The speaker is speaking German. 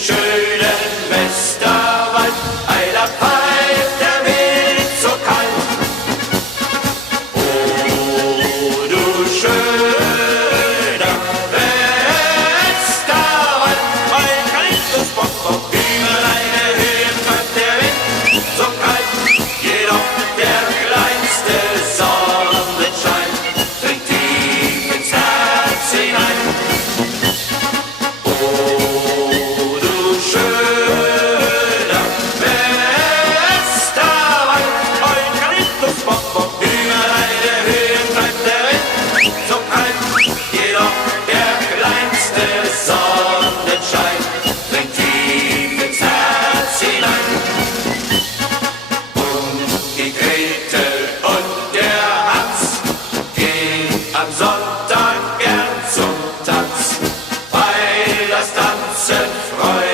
schönen Westerwald, ei, da pfeift der Wind so kalt. Oh, du schöner Westerwald, ein kaltes Bonbon, über deine Höhen pfeift der Wind so kalt. Jedoch der kleinste Sonnenschein dringt tief ins Herz hinein. Am Sonntag gern zum Tanz, weil das Tanzen freut.